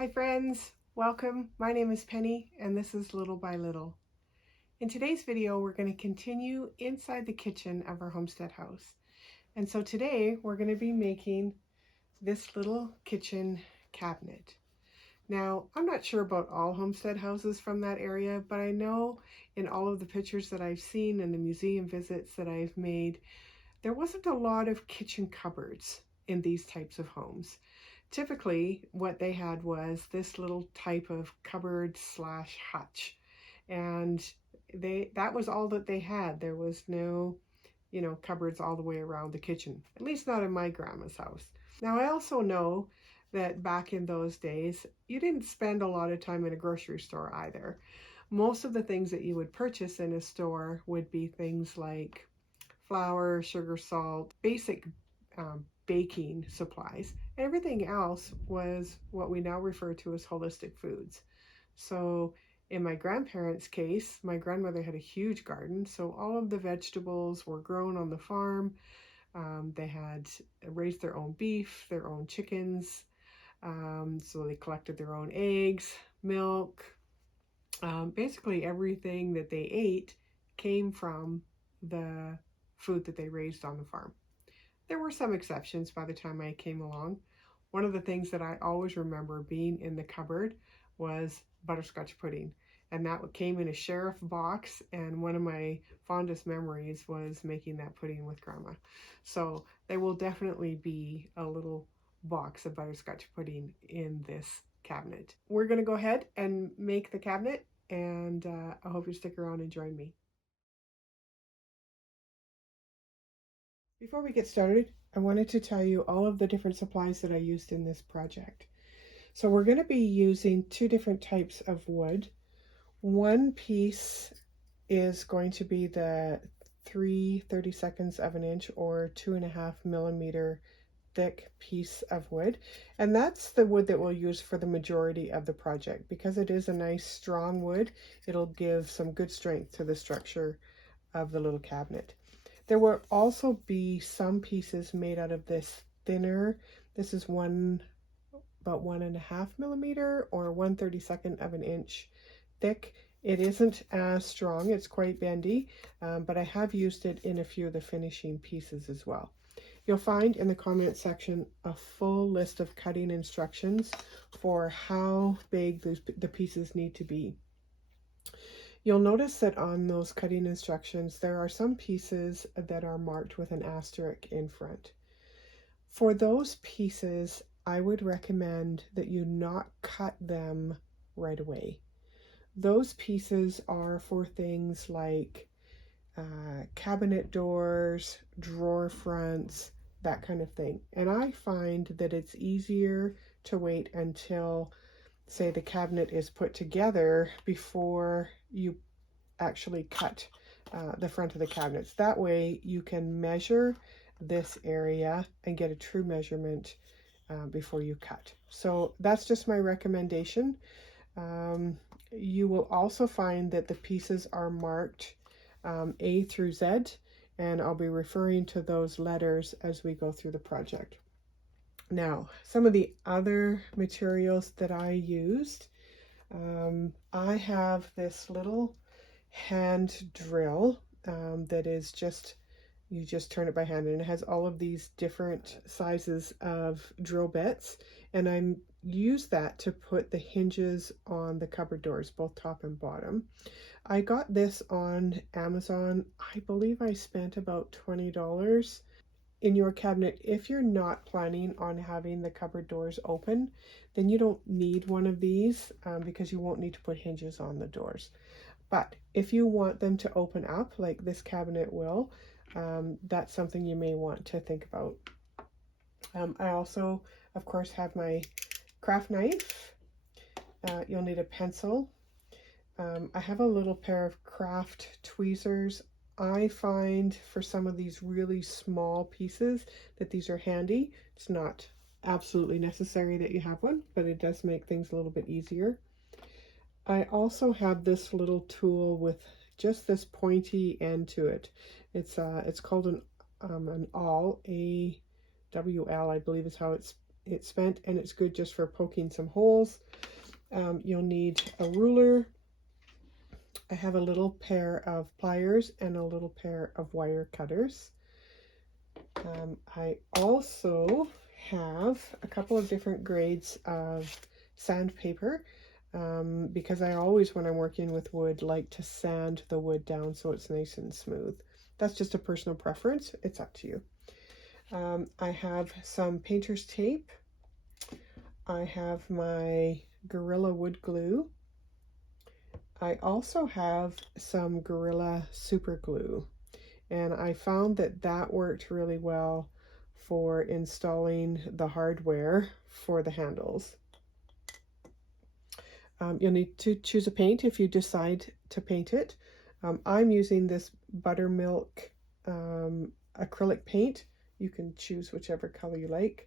Hi friends, welcome. My name is Penny and this is Little by Little. In today's video, we're going to continue inside the kitchen of our homestead house. And so today we're going to be making this little kitchen cabinet. Now, I'm not sure about all homestead houses from that area, but I know in all of the pictures that I've seen and the museum visits that I've made, there wasn't a lot of kitchen cupboards in these types of homes. Typically, what they had was this little type of cupboard slash hutch, and that was all that they had. There was no, cupboards all the way around the kitchen, at least not in my grandma's house. Now, I also know that back in those days, you didn't spend a lot of time in a grocery store either. Most of the things that you would purchase in a store would be things like flour, sugar, salt, basic baking supplies. Everything else was what we now refer to as holistic foods. So in my grandparents' case, my grandmother had a huge garden, so all of the vegetables were grown on the farm. They had raised their own beef, their own chickens, so they collected their own eggs, milk. Basically everything that they ate came from the food that they raised on the farm. There were some exceptions by the time I came along. One of the things that I always remember being in the cupboard was butterscotch pudding, and that came in a sheriff box, and one of my fondest memories was making that pudding with Grandma. So there will definitely be a little box of butterscotch pudding in this cabinet. We're going to go ahead and make the cabinet, and I hope you stick around and join me. Before we get started, I wanted to tell you all of the different supplies that I used in this project. So we're going to be using two different types of wood. One piece is going to be the 3/32 of an inch or 2.5 millimeter thick piece of wood, and that's the wood that we'll use for the majority of the project. Because it is a nice strong wood, it'll give some good strength to the structure of the little cabinet. There will also be some pieces made out of this thinner. This is about 1.5 millimeter or 1/32 of an inch thick. It isn't as strong, it's quite bendy, but I have used it in a few of the finishing pieces as well. You'll find in the comment section a full list of cutting instructions for how big the pieces need to be. You'll notice that on those cutting instructions, there are some pieces that are marked with an asterisk in front. For those pieces, I would recommend that you not cut them right away. Those pieces are for things like cabinet doors, drawer fronts, that kind of thing. And I find that it's easier to wait until, say, the cabinet is put together before you actually cut the front of the cabinets. That way you can measure this area and get a true measurement before you cut. So that's just my recommendation. You will also find that the pieces are marked A through Z, and I'll be referring to those letters as we go through the project. Now, some of the other materials that I used, I have this little hand drill that is you just turn it by hand, and it has all of these different sizes of drill bits, and I use that to put the hinges on the cupboard doors, both top and bottom. I got this on Amazon. I believe I spent about $20. In your cabinet, if you're not planning on having the cupboard doors open, then you don't need one of these because you won't need to put hinges on the doors. But if you want them to open up like this cabinet will, that's something you may want to think about. I also, of course, have my craft knife. You'll need a pencil. I have a little pair of craft tweezers. I find for some of these really small pieces that these are handy. It's not absolutely necessary that you have one, but it does make things a little bit easier. I also have this little tool with just this pointy end to it. It's called an awl, AWL, I believe is how it's it's spent, and it's good just for poking some holes. You'll need a ruler. I have a little pair of pliers and a little pair of wire cutters. I also have a couple of different grades of sandpaper because I always, when I'm working with wood, like to sand the wood down so it's nice and smooth. That's just a personal preference. It's up to you. I have some painter's tape. I have my Gorilla wood glue. I also have some Gorilla super glue, and I found that that worked really well for installing the hardware for the handles. You'll need to choose a paint if you decide to paint it. I'm using this buttermilk acrylic paint. You can choose whichever color you like.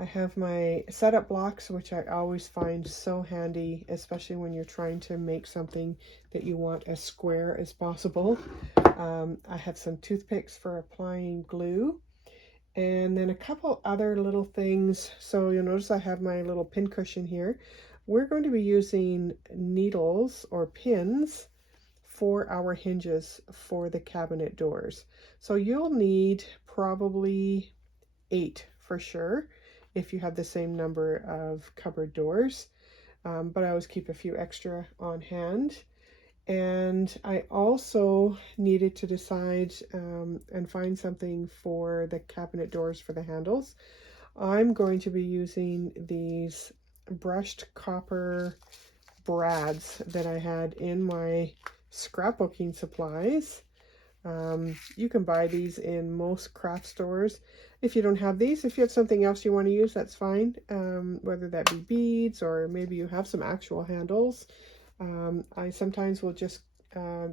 I have my setup blocks, which I always find so handy, especially when you're trying to make something that you want as square as possible. I have some toothpicks for applying glue, and then a couple other little things. So you'll notice I have my little pin cushion here. We're going to be using needles or pins for our hinges for the cabinet doors. So you'll need probably 8 for sure if you have the same number of cupboard doors, but I always keep a few extra on hand. And I also needed to decide and find something for the cabinet doors for the handles. I'm going to be using these brushed copper brads that I had in my scrapbooking supplies. You can buy these in most craft stores. If you don't have these, if you have something else you want to use, that's fine. Whether that be beads or maybe you have some actual handles. I sometimes will just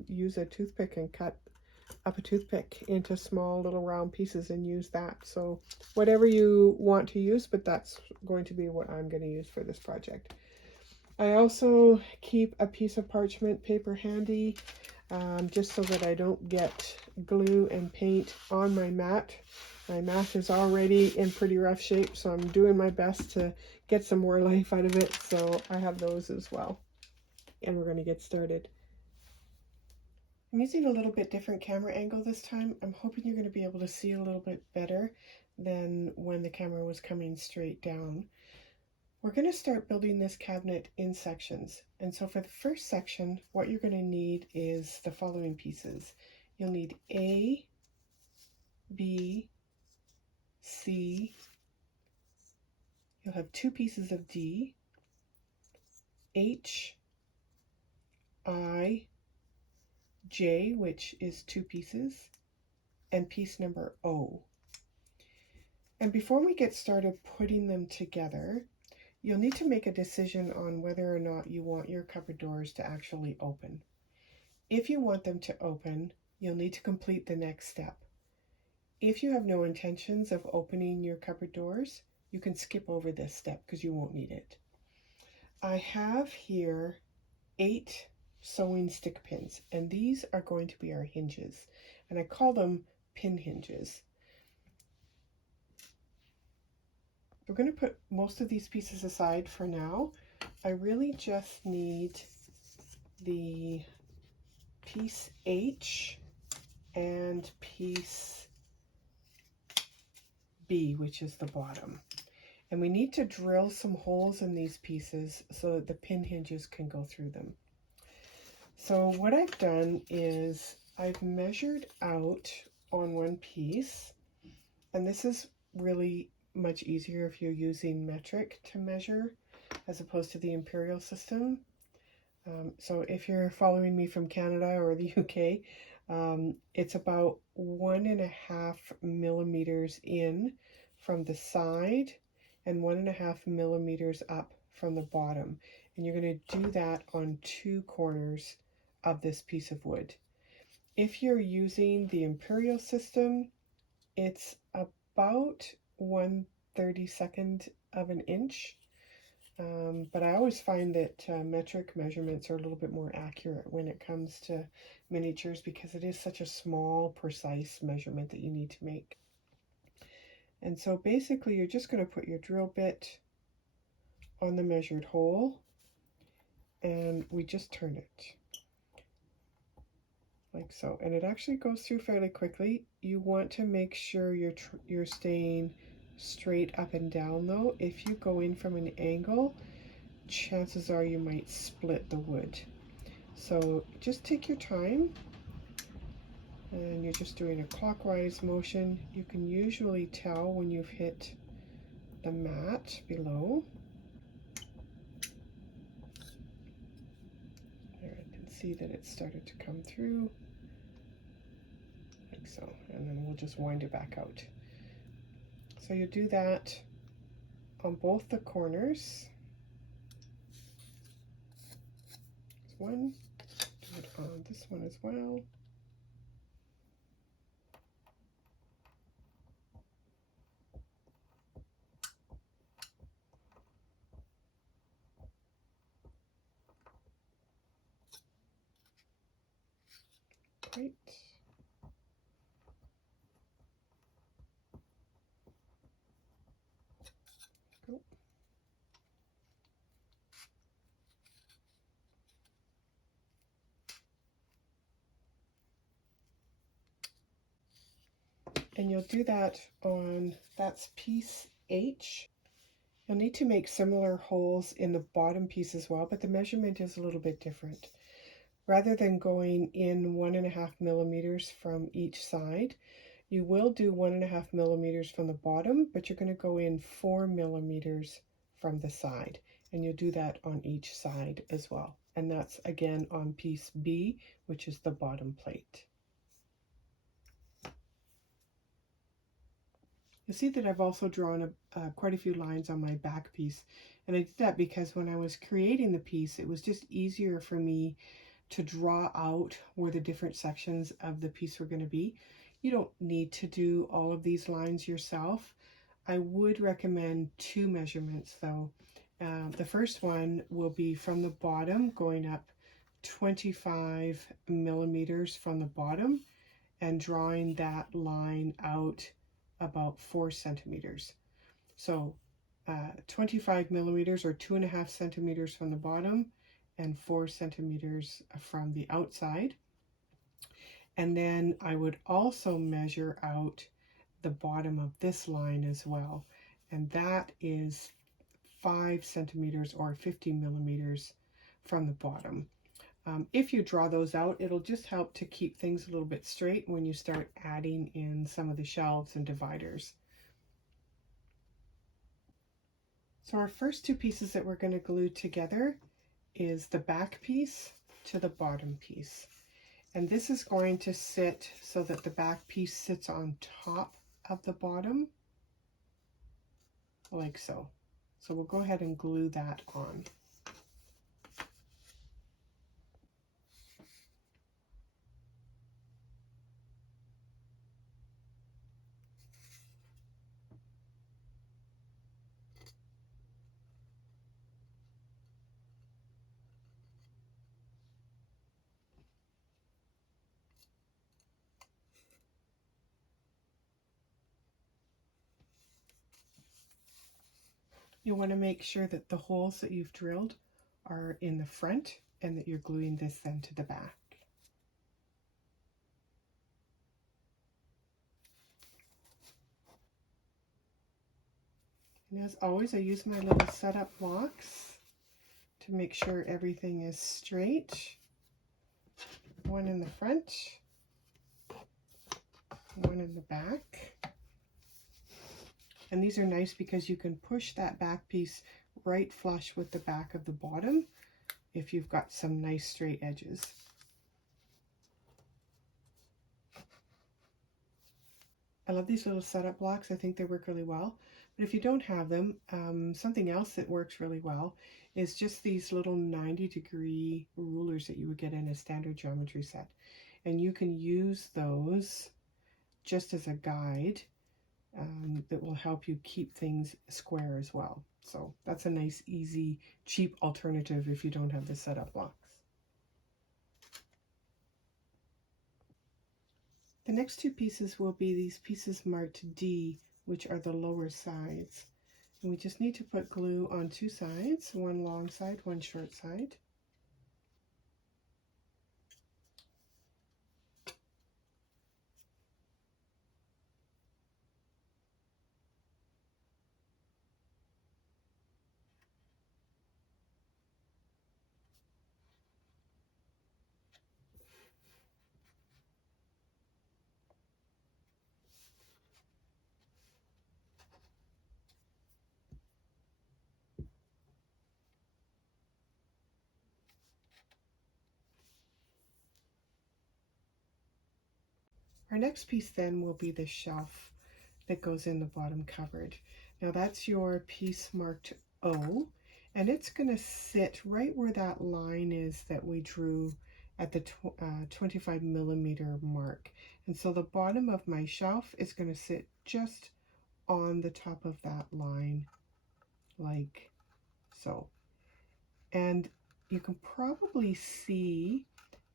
use a toothpick and cut up a toothpick into small little round pieces and use that. So whatever you want to use, but that's going to be what I'm going to use for this project. I also keep a piece of parchment paper handy, just so that I don't get glue and paint on my mat. My mat is already in pretty rough shape, so I'm doing my best to get some more life out of it. So I have those as well. And we're going to get started. I'm using a little bit different camera angle this time. I'm hoping you're going to be able to see a little bit better than when the camera was coming straight down. We're going to start building this cabinet in sections. And so for the first section, what you're going to need is the following pieces. You'll need A, B, C. You'll have 2 pieces of D, H, I, J, which is 2 pieces, and piece number O. And before we get started putting them together, you'll need to make a decision on whether or not you want your cupboard doors to actually open. If you want them to open, you'll need to complete the next step. If you have no intentions of opening your cupboard doors, you can skip over this step because you won't need it. I have here 8 sewing stick pins, and these are going to be our hinges, and I call them pin hinges. We're going to put most of these pieces aside for now. I really just need the piece H and piece B, which is the bottom. And we need to drill some holes in these pieces so that the pin hinges can go through them. So what I've done is I've measured out on one piece, and this is really much easier if you're using metric to measure as opposed to the imperial system. So if you're following me from Canada or the UK, it's about 1.5 millimeters in from the side and 1.5 millimeters up from the bottom. And you're going to do that on 2 corners of this piece of wood. If you're using the imperial system, it's about 1/32 of an inch. But I always find that metric measurements are a little bit more accurate when it comes to miniatures because it is such a small, precise measurement that you need to make. And so basically you're just going to put your drill bit on the measured hole, and we just turn it like so, and it actually goes through fairly quickly. You want to make sure you're staying straight up and down though. If you go in from an angle, chances are you might split the wood. So just take your time, and you're just doing a clockwise motion. You can usually tell when you've hit the mat below. There, I can see that it started to come through like so, and then we'll just wind it back out. So you do that on both the corners. There's one, do it on this one as well. Great. Go. And you'll do that on, that's piece H. You'll need to make similar holes in the bottom piece as well, but the measurement is a little bit different. Rather than going in 1.5 millimeters from each side, you will do 1.5 millimeters from the bottom, but you're going to go in 4 millimeters from the side, and you'll do that on each side as well. And that's again on piece B, which is the bottom plate. You'll see that I've also drawn quite a few lines on my back piece, and I did that because when I was creating the piece, it was just easier for me to draw out where the different sections of the piece were going to be. You don't need to do all of these lines yourself. I would recommend 2 measurements though. The first one will be from the bottom, going up 25 millimeters from the bottom and drawing that line out about 4 centimeters. So 25 millimeters or 2.5 centimeters from the bottom and 4 centimeters from the outside. And then I would also measure out the bottom of this line as well. And that is 5 centimeters or 50 millimeters from the bottom. If you draw those out, it'll just help to keep things a little bit straight when you start adding in some of the shelves and dividers. So our first 2 pieces that we're going to glue together is the back piece to the bottom piece. And this is going to sit so that the back piece sits on top of the bottom, like so. So we'll go ahead and glue that on. You want to make sure that the holes that you've drilled are in the front and that you're gluing this then to the back. And as always, I use my little setup blocks to make sure everything is straight. One in the front, one in the back. And these are nice because you can push that back piece right flush with the back of the bottom if you've got some nice straight edges. I love these little setup blocks. I think they work really well. But if you don't have them, something else that works really well is just these little 90-degree rulers that you would get in a standard geometry set. And you can use those just as a guide that will help you keep things square as well. So that's a nice, easy, cheap alternative if you don't have the setup blocks. The next 2 pieces will be these pieces marked D which are the lower sides. And we just need to put glue on two sides, one long side, one short side. Our next piece then will be the shelf that goes in the bottom cupboard. Now that's your piece marked O, and it's going to sit right where that line is that we drew at the 25 millimeter mark. And so the bottom of my shelf is going to sit just on the top of that line, like so. And you can probably see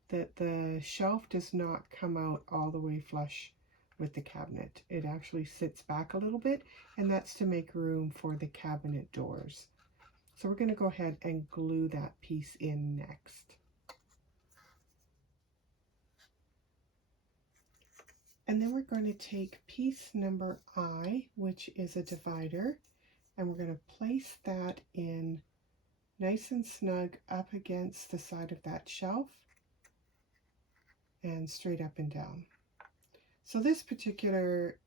that the shelf does not come out all the way flush with the cabinet. It actually sits back a little bit, and that's to make room for the cabinet doors. So we're going to go ahead and glue that piece in next. And then we're going to take piece number I, which is a divider, and we're going to place that in nice and snug up against the side of that shelf and straight up and down. So this particular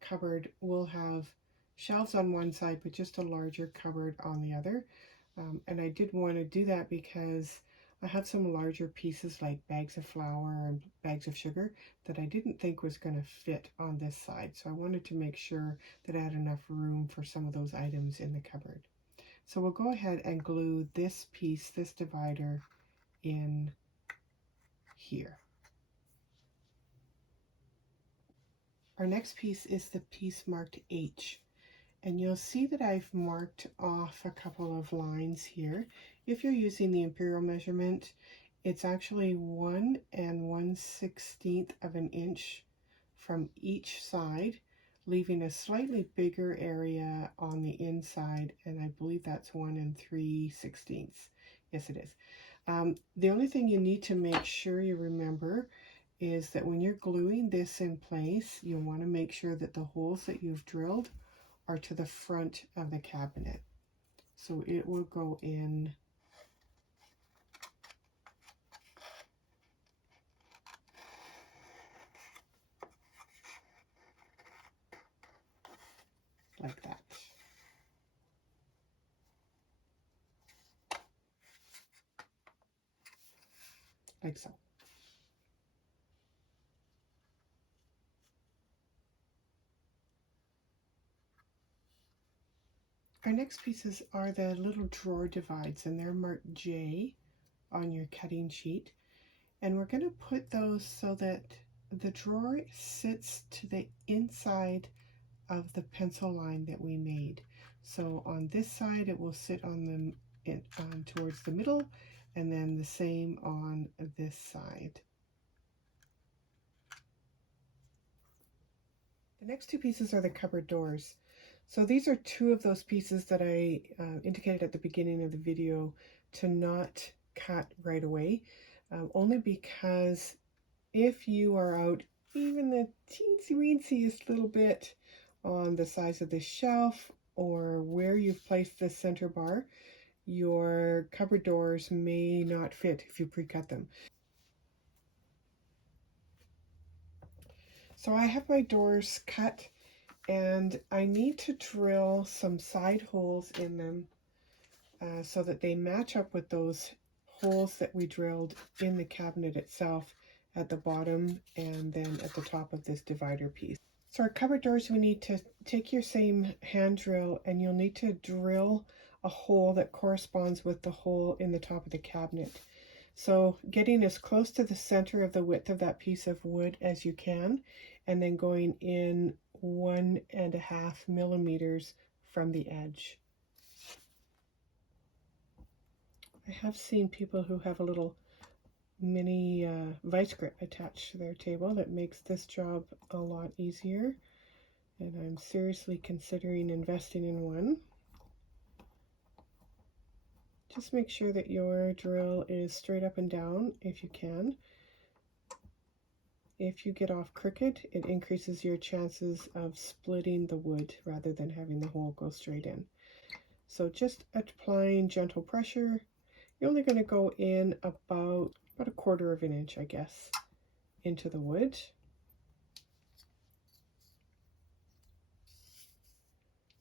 cupboard will have shelves on one side, but just a larger cupboard on the other. And I did want to do that because I have some larger pieces like bags of flour and bags of sugar that I didn't think was going to fit on this side. So I wanted to make sure that I had enough room for some of those items in the cupboard. So we'll go ahead and glue this piece, this divider, in here. Our next piece is the piece marked H, and you'll see that I've marked off a couple of lines here. If you're using the imperial measurement, it's actually 1 1/16 of an inch from each side, leaving a slightly bigger area on the inside, and I believe that's 1 3/16. Yes, it is. The only thing you need to make sure you remember is that when you're gluing this in place, you want to make sure that the holes that you've drilled are to the front of the cabinet. So it will go in like that. Like so. Our next pieces are the little drawer divides, and they're marked J on your cutting sheet. And we're going to put those so that the drawer sits to the inside of the pencil line that we made. So on this side it will sit on towards the middle, and then the same on this side. The next two pieces are the cupboard doors. So these are two of those pieces that I indicated at the beginning of the video to not cut right away, only because if you are out even the teensy-weensy little bit on the size of the shelf or where you've placed the center bar, your cupboard doors may not fit if you pre-cut them. So I have my doors cut, and I need to drill some side holes in them so that they match up with those holes that we drilled in the cabinet itself at the bottom and then at the top of this divider piece. So our cupboard doors, we need to take your same hand drill, and you'll need to drill a hole that corresponds with the hole in the top of the cabinet. So getting as close to the center of the width of that piece of wood as you can, and then going in 1.5 millimeters from the edge. I have seen people who have a little mini vice grip attached to their table that makes this job a lot easier. and I'm seriously considering investing in one. Just make sure that your drill is straight up and down if you can. If you get off crooked, it increases your chances of splitting the wood rather than having the hole go straight in. So just applying gentle pressure. You're only going to go in about a quarter of an inch, I guess, into the wood.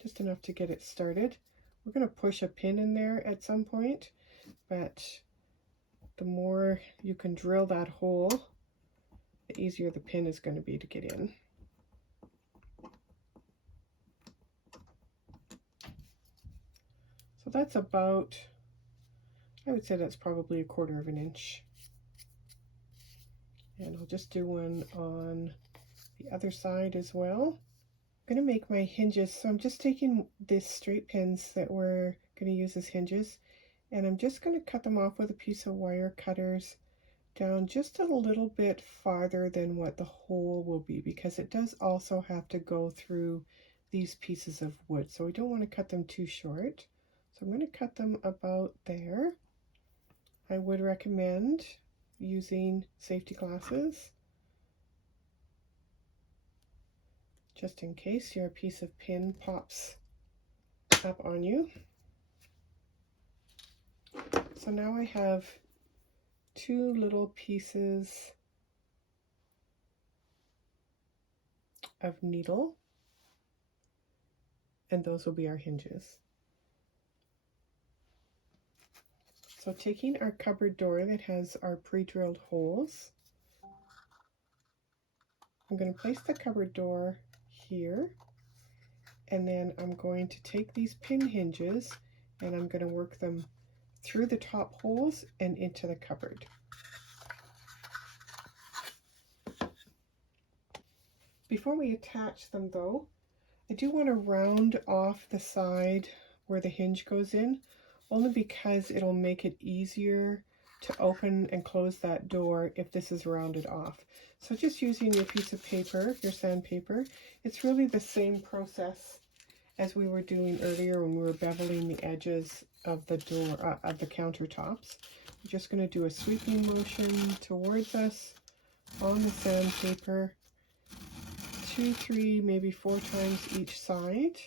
Just enough to get it started. We're going to push a pin in there at some point, but the more you can drill that hole, the easier the pin is going to be to get in. So that's about, I would say that's probably a quarter of an inch. And I'll just do one on the other side as well. I'm going to make my hinges, so I'm just taking these straight pins that we're going to use as hinges, and I'm just going to cut them off with a piece of wire cutters down just a little bit farther than what the hole will be, because it does also have to go through these pieces of wood, so we don't want to cut them too short. So I'm going to cut them about there. I would recommend using safety glasses just in case your piece of pin pops up on you. So now I have two little pieces of needle, and those will be our hinges. So taking our cupboard door that has our pre-drilled holes, I'm going to place the cupboard door here, and then I'm going to take these pin hinges and I'm going to work them through the top holes and into the cupboard. Before we attach them though, I do want to round off the side where the hinge goes in, only because it'll make it easier to open and close that door if this is rounded off. So just using your piece of paper, your sandpaper, it's really the same process as we were doing earlier when we were beveling the edges of the door, of the countertops. We're just going to do a sweeping motion towards us on the sandpaper, 2, 3, maybe 4 times each side.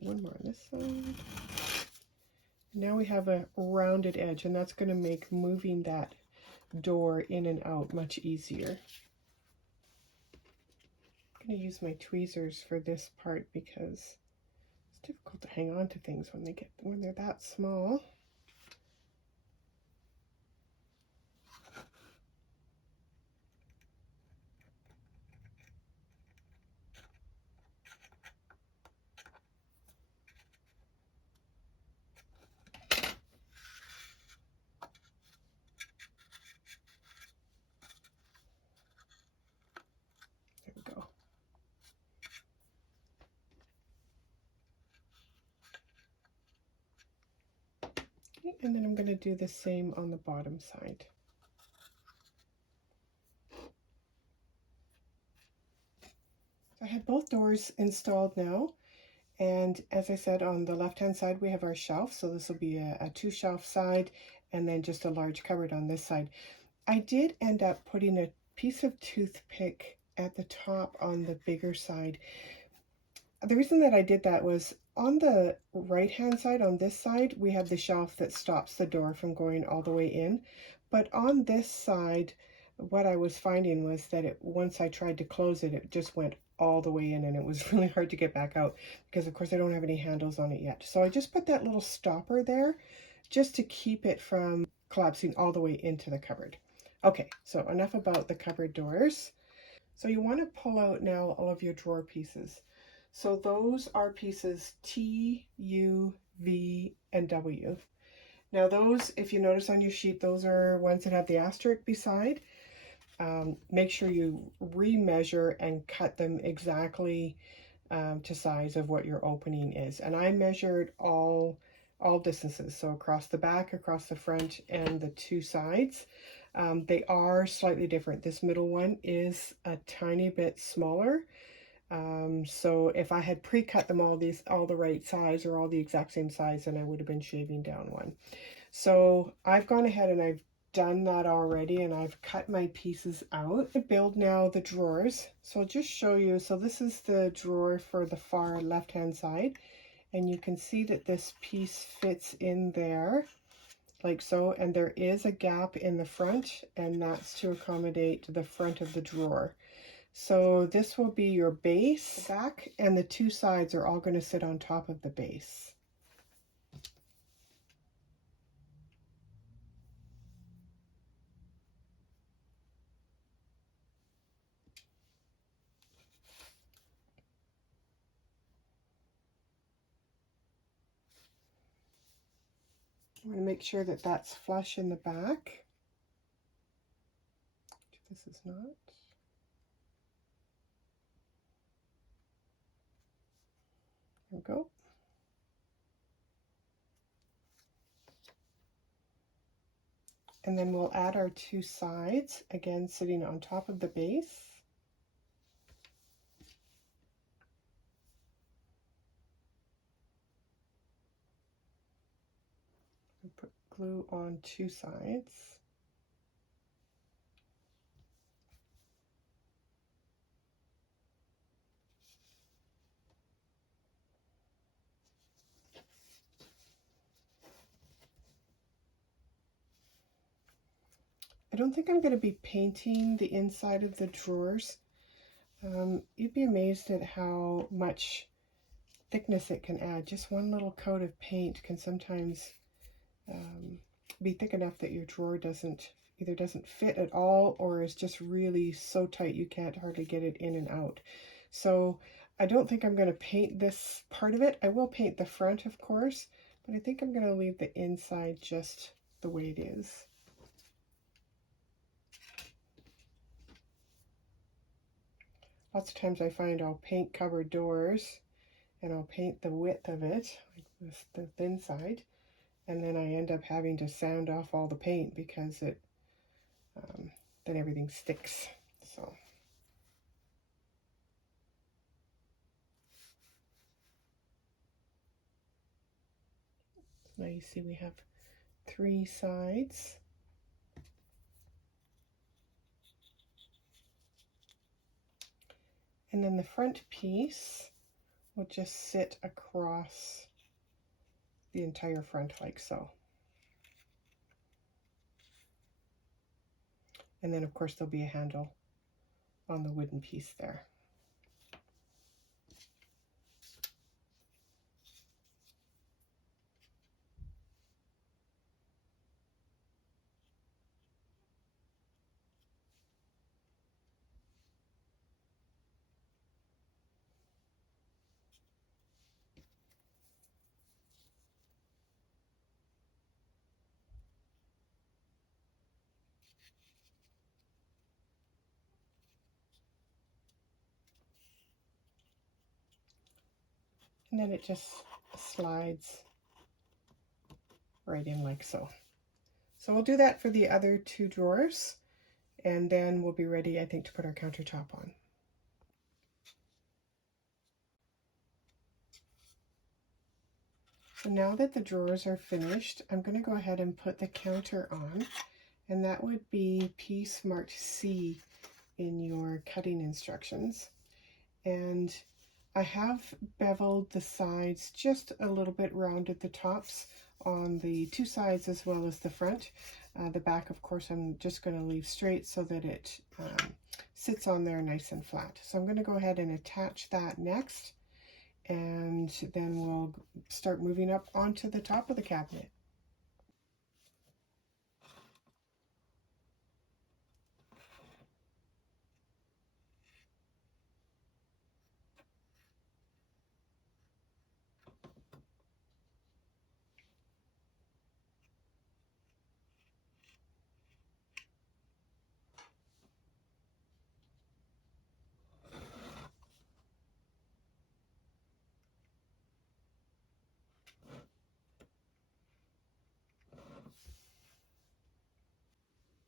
One more on this side. Now we have a rounded edge, and that's going to make moving that door in and out much easier. I'm going to use my tweezers for this part because it's difficult to hang on to things when they're that small. And then I'm going to do the same on the bottom side. So I have both doors installed now, and as I said, on the left hand side we have our shelf, so this will be a 2-shelf side, and then just a large cupboard on this side. I did end up putting a piece of toothpick at the top on the bigger side. The reason that I did that was on the right hand side, on this side, we have the shelf that stops the door from going all the way in. But on this side, what I was finding was that once I tried to close it, it just went all the way in, and it was really hard to get back out because of course I don't have any handles on it yet. So I just put that little stopper there just to keep it from collapsing all the way into the cupboard. Okay, so enough about the cupboard doors. So you want to pull out now all of your drawer pieces. So those are pieces T, U, V, and W. Now those, if you notice on your sheet, those are ones that have the asterisk beside. Make sure you remeasure and cut them exactly to size of what your opening is. And I measured all all distances, so across the back, across the front, and the two sides. They are slightly different. This middle one is a tiny bit smaller. So if I had pre-cut them all the right size or all the exact same size, then I would have been shaving down one. So I've gone ahead and I've done that already, and I've cut my pieces out. I build now the drawers. So I'll just show you. So this is the drawer for the far left-hand side, and you can see that this piece fits in there like so, and there is a gap in the front, and that's to accommodate the front of the drawer. So this will be your base, the back, and the two sides are all going to sit on top of the base. I'm going to make sure that that's flush in the back. This is not. There we go. And then we'll add our two sides, again sitting on top of the base. And put glue on two sides. I don't think I'm going to be painting the inside of the drawers. You'd be amazed at how much thickness it can add. Just one little coat of paint can sometimes be thick enough that your drawer either doesn't fit at all, or is just really so tight you can't hardly get it in and out. So I don't think I'm going to paint this part of it. I will paint the front, of course, but I think I'm going to leave the inside just the way it is. Lots of times I find I'll paint cupboard doors and I'll paint the width of it, like this, the thin side, and then I end up having to sand off all the paint because then everything sticks. So now you see we have three sides. And then the front piece will just sit across the entire front like so. And then of course there'll be a handle on the wooden piece there. And then it just slides right in like so. So we'll do that for the other two drawers, and then we'll be ready, I think, to put our countertop on. So now that the drawers are finished, I'm going to go ahead and put the counter on, and that would be piece marked C in your cutting instructions. And I have beveled the sides just a little bit, rounded the tops on the two sides as well as the front. The back, of course, I'm just going to leave straight so that it sits on there nice and flat. So I'm going to go ahead and attach that next, and then we'll start moving up onto the top of the cabinet.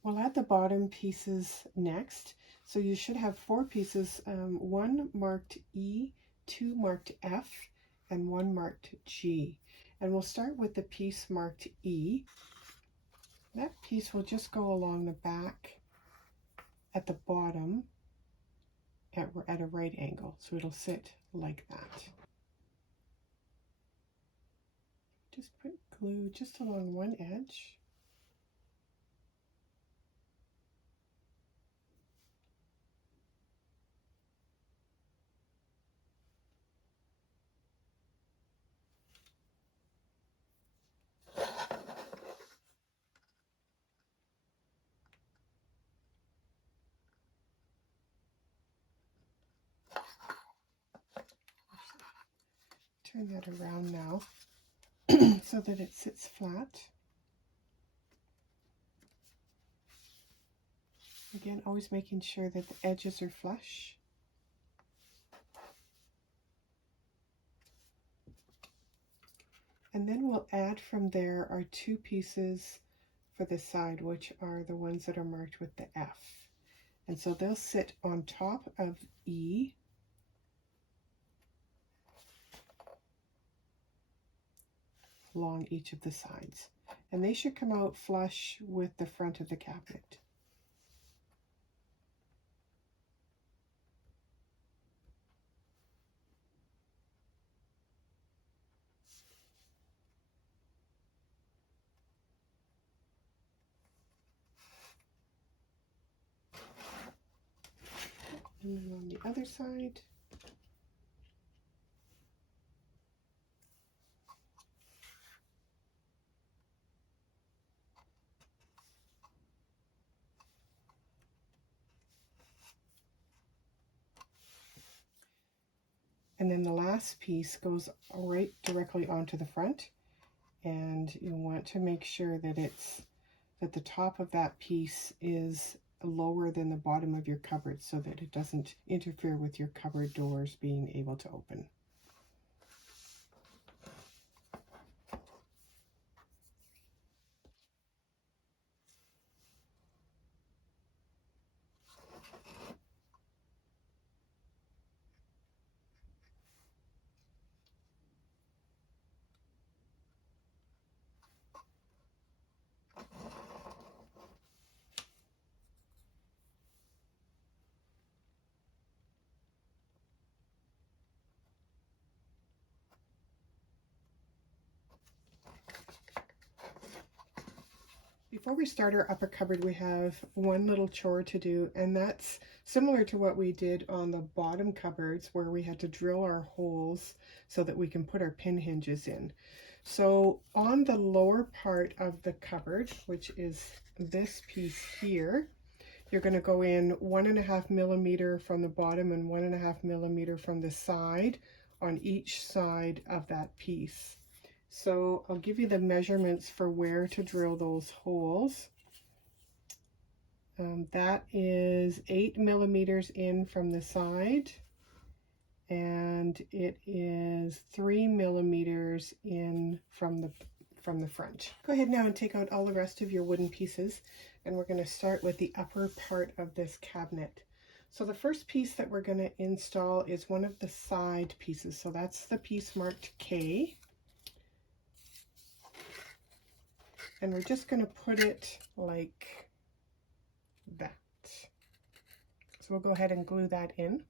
We'll add the bottom pieces next. So you should have 4 pieces, one marked E, 2 marked F, and 1 marked G. And we'll start with the piece marked E. That piece will just go along the back at the bottom at a right angle. So it'll sit like that. Just put glue just along one edge. Turn that around now so that it sits flat. Again, always making sure that the edges are flush. And then we'll add from there our 2 pieces for the side, which are the ones that are marked with the F. And so they'll sit on top of E. Along each of the sides. And they should come out flush with the front of the cabinet. And then on the other side. And then the last piece goes right directly onto the front. And you want to make sure that the top of that piece is lower than the bottom of your cupboard so that it doesn't interfere with your cupboard doors being able to open. Before we start our upper cupboard, we have one little chore to do, and that's similar to what we did on the bottom cupboards where we had to drill our holes so that we can put our pin hinges in. So on the lower part of the cupboard, which is this piece here, you're going to go in 1.5 millimeter from the bottom and 1.5 millimeter from the side on each side of that piece. So I'll give you the measurements for where to drill those holes. That is 8 millimeters in from the side, and it is 3 millimeters in from the front. Go ahead now and take out all the rest of your wooden pieces, and we're going to start with the upper part of this cabinet. So the first piece that we're going to install is one of the side pieces. So that's the piece marked K. And we're just going to put it like that. So we'll go ahead and glue that in.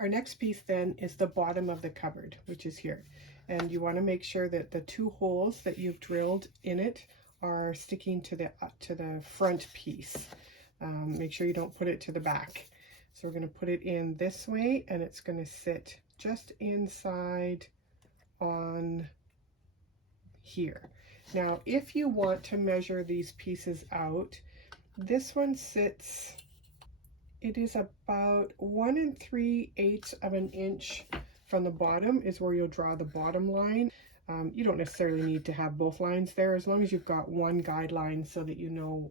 Our next piece then is the bottom of the cupboard, which is here. And you want to make sure that the 2 holes that you've drilled in it are sticking to the front piece. Make sure you don't put it to the back. So we're going to put it in this way, and it's going to sit just inside on here. Now, if you want to measure these pieces out, this one sits, it is about 1 3/8 of an inch from the bottom is where you'll draw the bottom line. You don't necessarily need to have both lines there, as long as you've got one guideline so that you know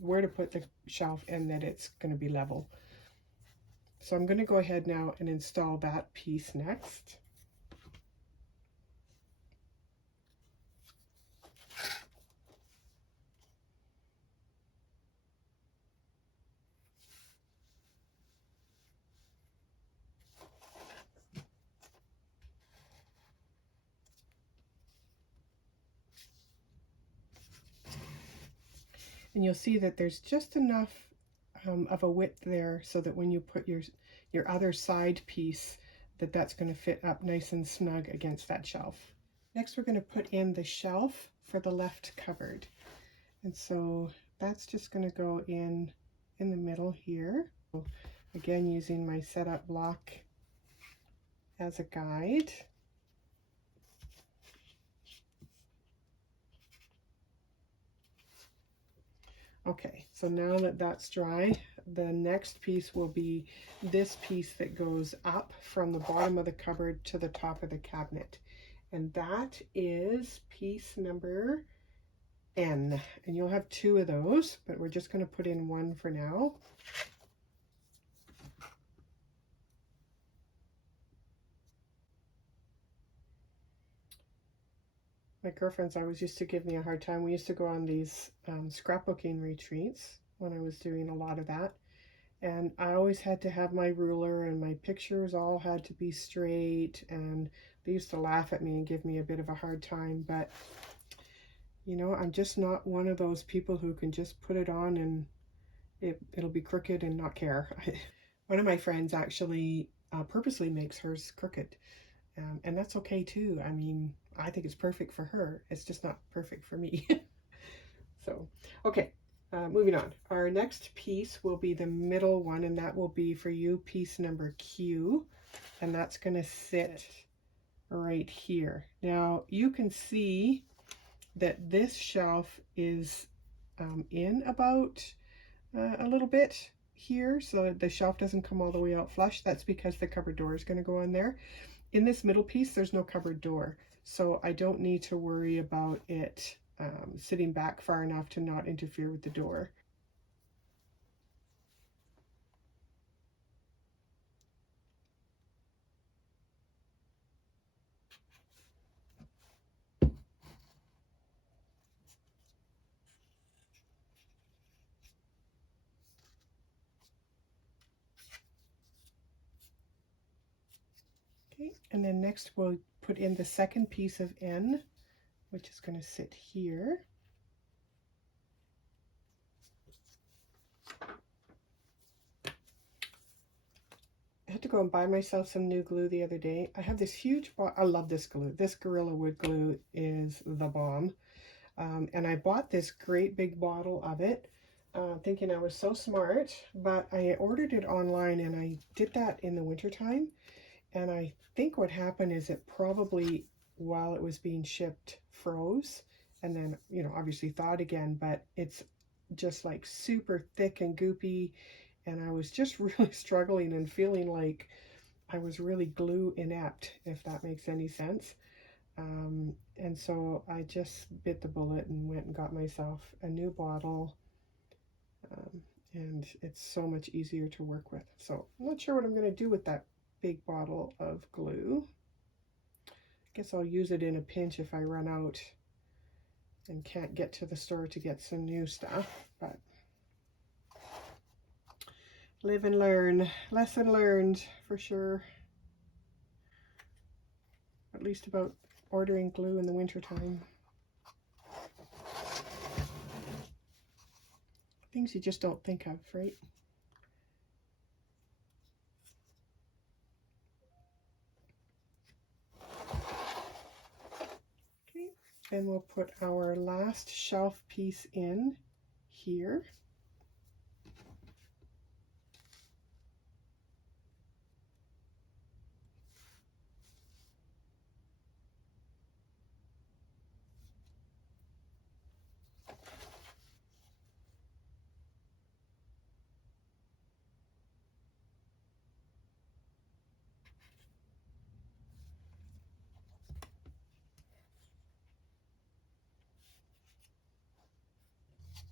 where to put the shelf and that it's going to be level. So I'm going to go ahead now and install that piece next. And you'll see that there's just enough of a width there so that when you put your other side piece, that's going to fit up nice and snug against that shelf. Next, we're going to put in the shelf for the left cupboard. And so that's just going to go in the middle here. So again, using my setup block as a guide. Okay, so now that that's dry, the next piece will be this piece that goes up from the bottom of the cupboard to the top of the cabinet. And that is piece number N. And you'll have 2 of those, but we're just going to put in 1 for now. My girlfriends always used to give me a hard time. We used to go on these scrapbooking retreats when I was doing a lot of that. And I always had to have my ruler, and my pictures all had to be straight. And they used to laugh at me and give me a bit of a hard time. But, you know, I'm just not one of those people who can just put it on and it'll be crooked and not care. One of my friends actually purposely makes hers crooked. And that's okay too. I mean, I think it's perfect for her. It's just not perfect for me. So, okay, moving on. Our next piece will be the middle one, and that will be for you piece number Q. And that's going to sit right here. Now, you can see that this shelf is in about a little bit here, so the shelf doesn't come all the way out flush. That's because the cupboard door is going to go in there. In this middle piece, there's no cupboard door, so I don't need to worry about it sitting back far enough to not interfere with the door. Okay, and then next we'll put in the second piece of N, which is going to sit here. I had to go and buy myself some new glue the other day. I have this huge I love this glue. This Gorilla Wood glue is the bomb. And I bought this great big bottle of it, thinking I was so smart, but I ordered it online, and I did that in the wintertime. And I think what happened is it probably, while it was being shipped, froze, and then, you know, obviously thawed again, but it's just like super thick and goopy. And I was just really struggling and feeling like I was really glue inept, if that makes any sense. And so I just bit the bullet and went and got myself a new bottle. And it's so much easier to work with. So I'm not sure what I'm going to do with that big bottle of glue. I guess I'll use it in a pinch if I run out and can't get to the store to get some new stuff. But live and learn. Lesson learned for sure. At least about ordering glue in the wintertime. Things you just don't think of, right? Then we'll put our last shelf piece in here.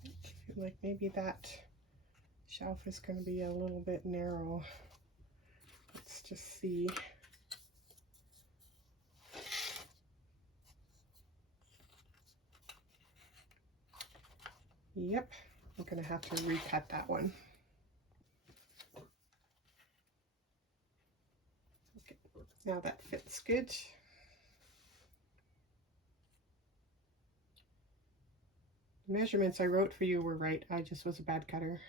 I feel like maybe that shelf is going to be a little bit narrow. Let's just see. Yep, I'm going to have to recut that one. Okay, now that fits good. The measurements I wrote for you were right. I just was a bad cutter.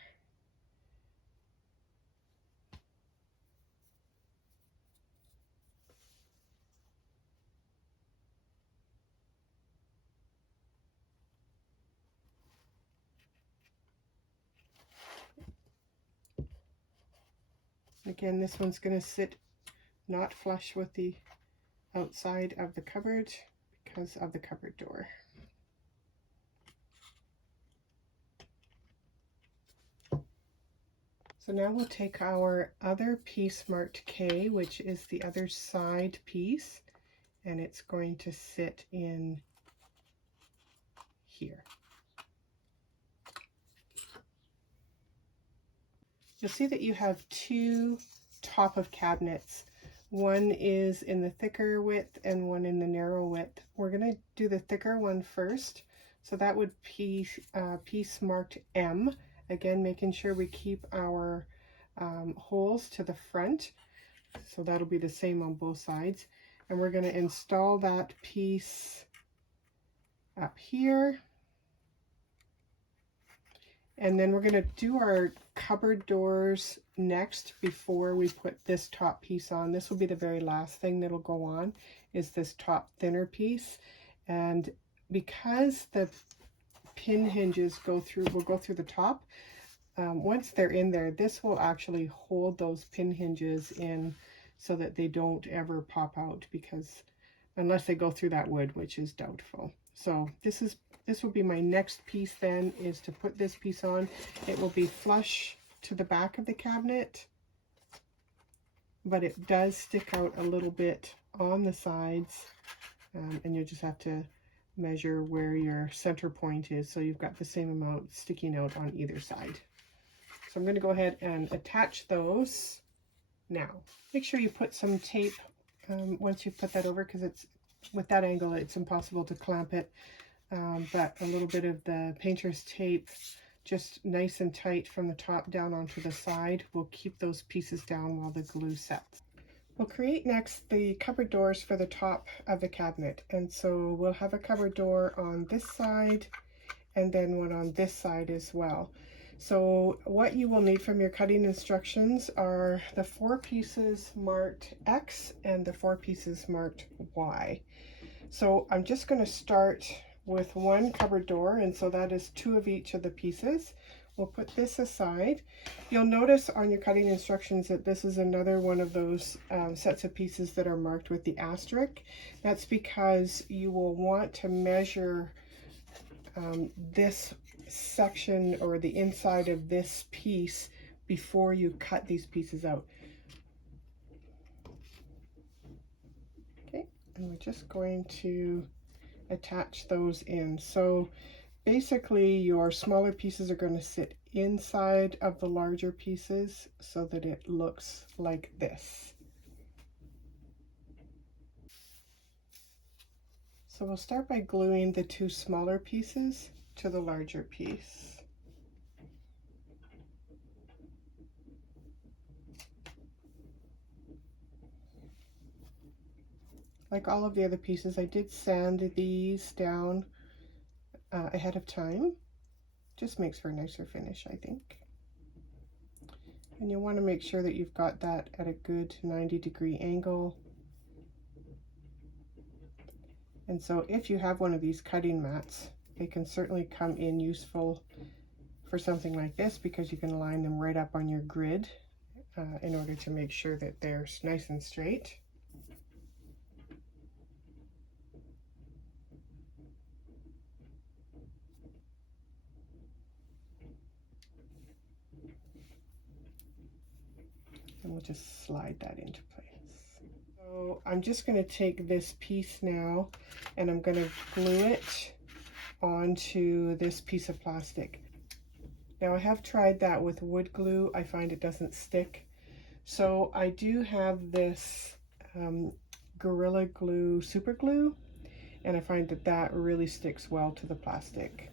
Again, this one's going to sit not flush with the outside of the cupboard because of the cupboard door. So now we'll take our other piece marked K, which is the other side piece, and it's going to sit in here. You'll see that you have two top of cabinets. One is in the thicker width and one in the narrow width. We're going to do the thicker one first. So that would be piece marked M. Again, making sure we keep our holes to the front. So that'll be the same on both sides. And we're going to install that piece up here. And then we're going to do our cupboard doors next before we put this top piece on. This will be the very last thing that'll go on, is this top thinner piece. And because the pin hinges will go through the top, once they're in there, this will actually hold those pin hinges in so that they don't ever pop out, because unless they go through that wood, which is doubtful. So this will be my next piece then, is to put this piece on. It will be flush to the back of the cabinet, but it does stick out a little bit on the sides, and you just have to measure where your center point is so you've got the same amount sticking out on either side. So I'm going to go ahead and attach those now. Make sure you put some tape once you put that over, because it's with that angle it's impossible to clamp it. But a little bit of the painter's tape, just nice and tight from the top down onto the side, will keep those pieces down while the glue sets. We'll create next the cupboard doors for the top of the cabinet, and so we'll have a cupboard door on this side and then one on this side as well. So what you will need from your cutting instructions are the 4 pieces marked X and the 4 pieces marked Y. So I'm just going to start with one cupboard door, and so that is 2 of each of the pieces. We'll put this aside. You'll notice on your cutting instructions that this is another one of those sets of pieces that are marked with the asterisk. That's because you will want to measure this section or the inside of this piece before you cut these pieces out. Okay, and we're just going to attach those in. So basically your smaller pieces are going to sit inside of the larger pieces so that it looks like this. So we'll start by gluing the 2 smaller pieces to the larger piece. Like all of the other pieces, I did sand these down ahead of time. Just makes for a nicer finish, I think. And you want to make sure that you've got that at a good 90-degree angle. And so if you have one of these cutting mats, they can certainly come in useful for something like this, because you can line them right up on your grid in order to make sure that they're nice and straight. And we'll just slide that into place. So I'm just going to take this piece now and I'm going to glue it onto this piece of plastic. Now I have tried that with wood glue. I find it doesn't stick. So I do have this Gorilla Glue super glue, and I find that that really sticks well to the plastic.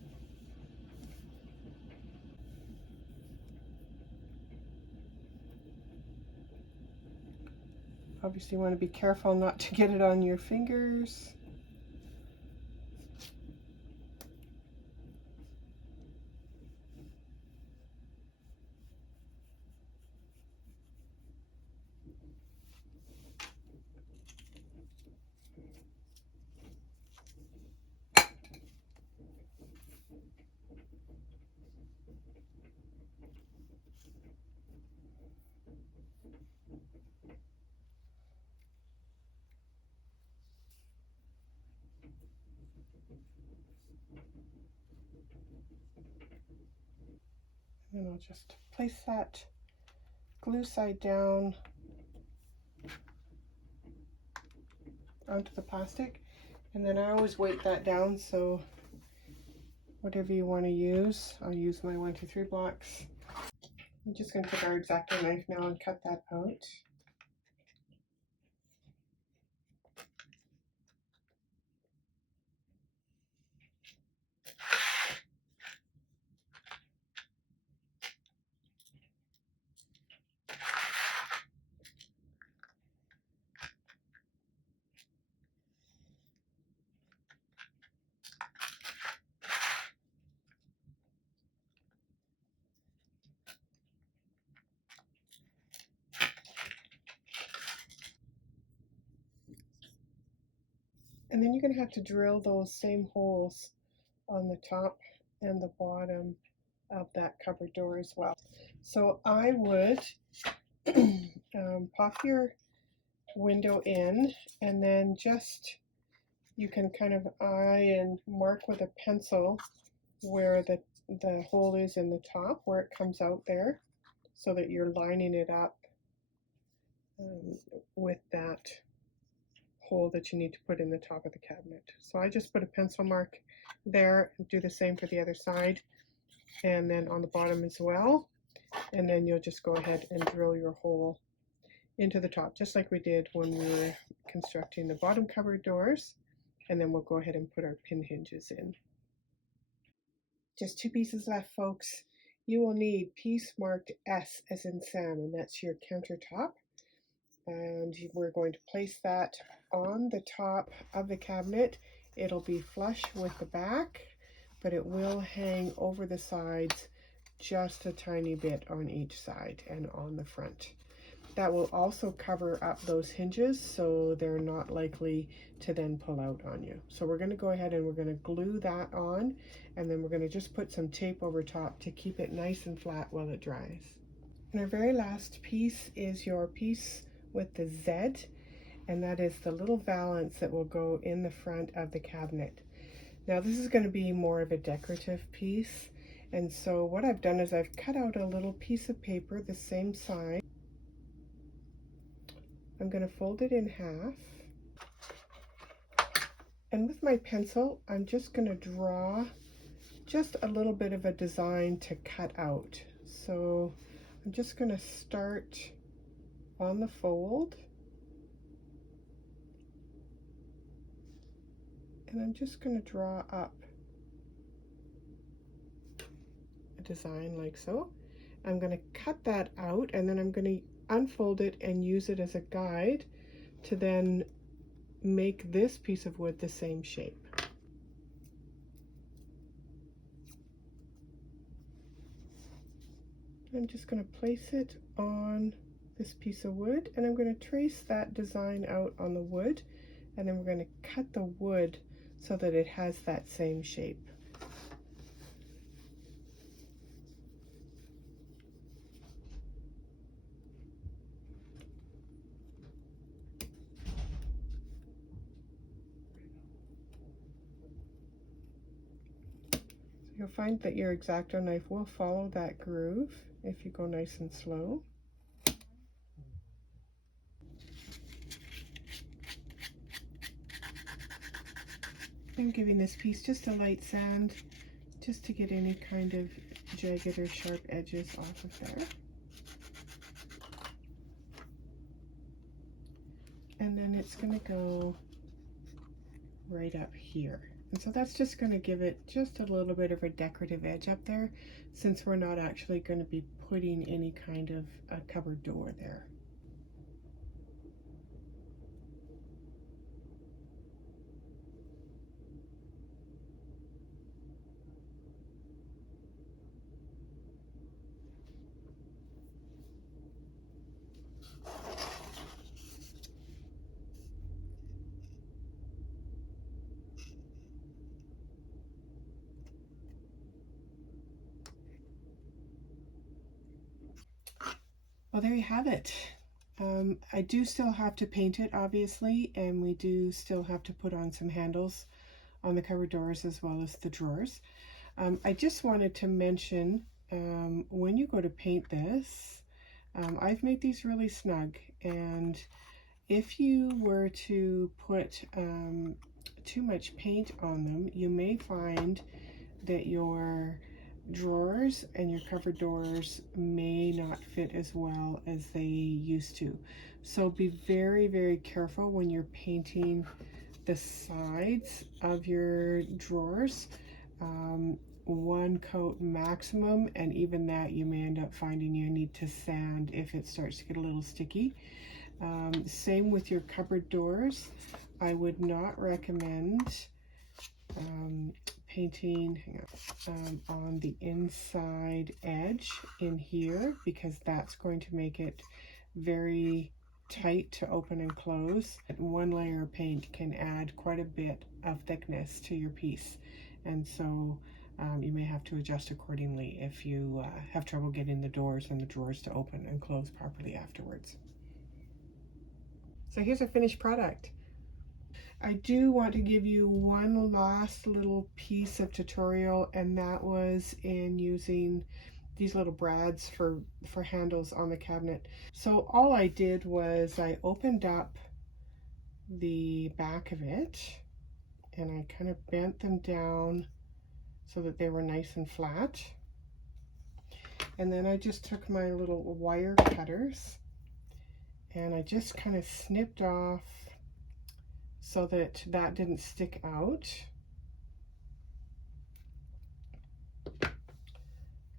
Obviously you want to be careful not to get it on your fingers. And I'll just place that glue side down onto the plastic, and then I always weight that down, so whatever you want to use. I'll use my 1, 2, 3 blocks. I'm just going to take our X-Acto knife now and cut that out. And then you're going to have to drill those same holes on the top and the bottom of that cupboard door as well. So I would pop your window in, and then just, you can kind of eye and mark with a pencil where the hole is in the top, where it comes out there, so that you're lining it up with that hole that you need to put in the top of the cabinet. So I just put a pencil mark there, and do the same for the other side, and then on the bottom as well. And then you'll just go ahead and drill your hole into the top, just like we did when we were constructing the bottom cupboard doors. And then we'll go ahead and put our pin hinges in. Just 2 pieces left, folks. You will need piece marked S as in Sam, and that's your countertop. And we're going to place that on the top of the cabinet. It'll be flush with the back, but it will hang over the sides just a tiny bit on each side and on the front. That will also cover up those hinges, so they're not likely to then pull out on you. So we're going to go ahead and we're going to glue that on, and then we're going to just put some tape over top to keep it nice and flat while it dries. And our very last piece is your piece with the Z, and that is the little valance that will go in the front of the cabinet. Now this is going to be more of a decorative piece, and so what I've done is I've cut out a little piece of paper the same size. I'm going to fold it in half, and with my pencil I'm just going to draw just a little bit of a design to cut out. So I'm just going to start on the fold, and I'm just going to draw up a design like so. I'm going to cut that out, and then I'm going to unfold it and use it as a guide to then make this piece of wood the same shape. I'm just going to place it on this piece of wood, and I'm going to trace that design out on the wood and then we're going to cut the wood so that it has that same shape. You'll find that your X-Acto knife will follow that groove if you go nice and slow. I'm giving this piece just a light sand, just to get any kind of jagged or sharp edges off of there. And then it's going to go right up here. And so that's just going to give it just a little bit of a decorative edge up there, since we're not actually going to be putting any kind of a cupboard door there. Well, there you have it. I do still have to paint it, obviously, and we do still have to put on some handles on the cupboard doors as well as the drawers. I just wanted to mention, when you go to paint this, I've made these really snug, and if you were to put too much paint on them, you may find that your drawers and your cupboard doors may not fit as well as they used to. So be very, very careful when you're painting the sides of your drawers. One coat maximum, and even that you may end up finding you need to sand if it starts to get a little sticky. Same with your cupboard doors. I would not recommend painting on the inside edge in here, because that's going to make it very tight to open and close. One layer of paint can add quite a bit of thickness to your piece, and so you may have to adjust accordingly if you have trouble getting the doors and the drawers to open and close properly afterwards. So here's our finished product. I do want to give you one last little piece of tutorial, and that was in using these little brads for handles on the cabinet. So all I did was I opened up the back of it and I kind of bent them down so that they were nice and flat. And then I just took my little wire cutters and I just kind of snipped off so that that didn't stick out,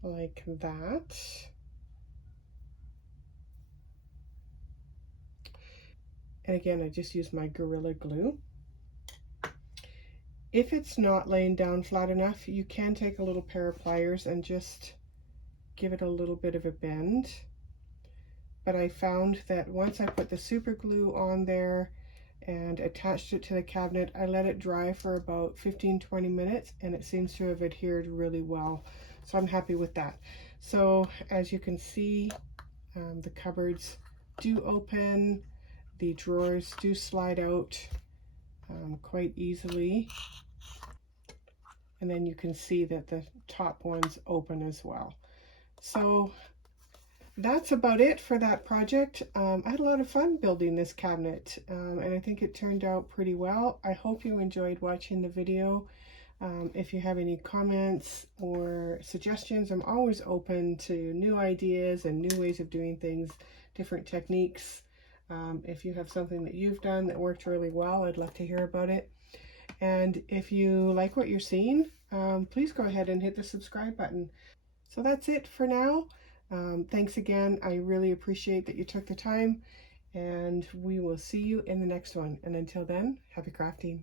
like that. And again, I just used my Gorilla Glue. If it's not laying down flat enough, you can take a little pair of pliers and just give it a little bit of a bend. But I found that once I put the super glue on there and attached it to the cabinet, I let it dry for about 15-20 minutes and it seems to have adhered really well. So I'm happy with that. So as you can see, the cupboards do open, the drawers do slide out quite easily. And then you can see that the top ones open as well. So that's about it for that project. I had a lot of fun building this cabinet, and I think it turned out pretty well. I hope you enjoyed watching the video. If you have any comments or suggestions, I'm always open to new ideas and new ways of doing things, different techniques. If you have something that you've done that worked really well, I'd love to hear about it. And if you like what you're seeing, please go ahead and hit the subscribe button. So that's it for now. Thanks again. I really appreciate that you took the time, and we will see you in the next one. And until then, happy crafting.